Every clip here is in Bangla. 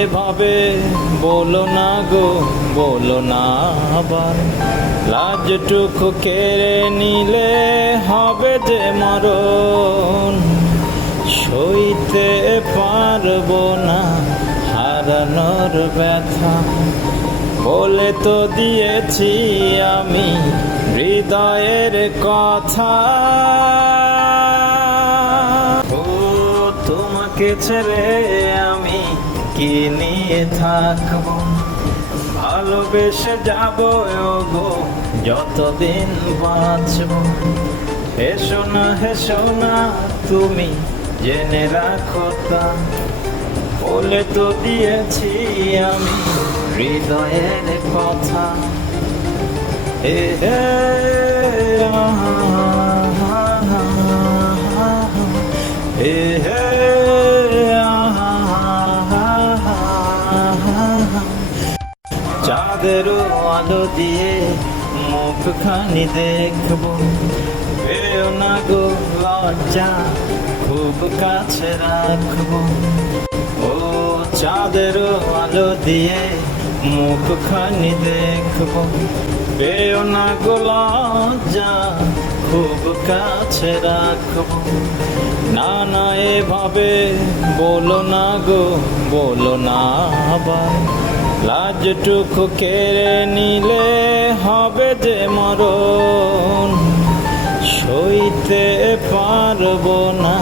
এভাবে বলো না গো, বলো না আবার। লাজটুকু কেড়ে নিলে হবে যে মরণ, সইতে পারবো না হারানোর ব্যথা। বলে তো দিয়েছি আমি হৃদয়ের কথা, ও তোমাকে ছেড়ে আমি কি নিয়ে থাকবো। ভালোবেসে যাবো গো যতদিন বাঁচবো। হেসো না তুমি জেনে রাখো তা, বলে তো দিয়েছি আমি হৃদয়ের কথা। হে হে হে হে চাঁদের আলো দিয়ে মুখখানি দেখবো, পেও না গো লজ্জা খুব কাছে রাখবো। ও চাঁদের আলো দিয়ে মুখখানি দেখবো, পেও না গো লজ্জা খুব কাছে রাখবো। না না এভাবে বলো না গো, বলো না আবার। লাজটুকু কেড়ে নিলে হবে যে মরণ, সইতে পারবো না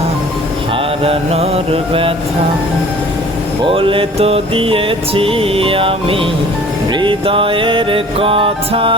হারানোর ব্যথা। বলে তো দিয়েছি আমি হৃদয়ের কথা।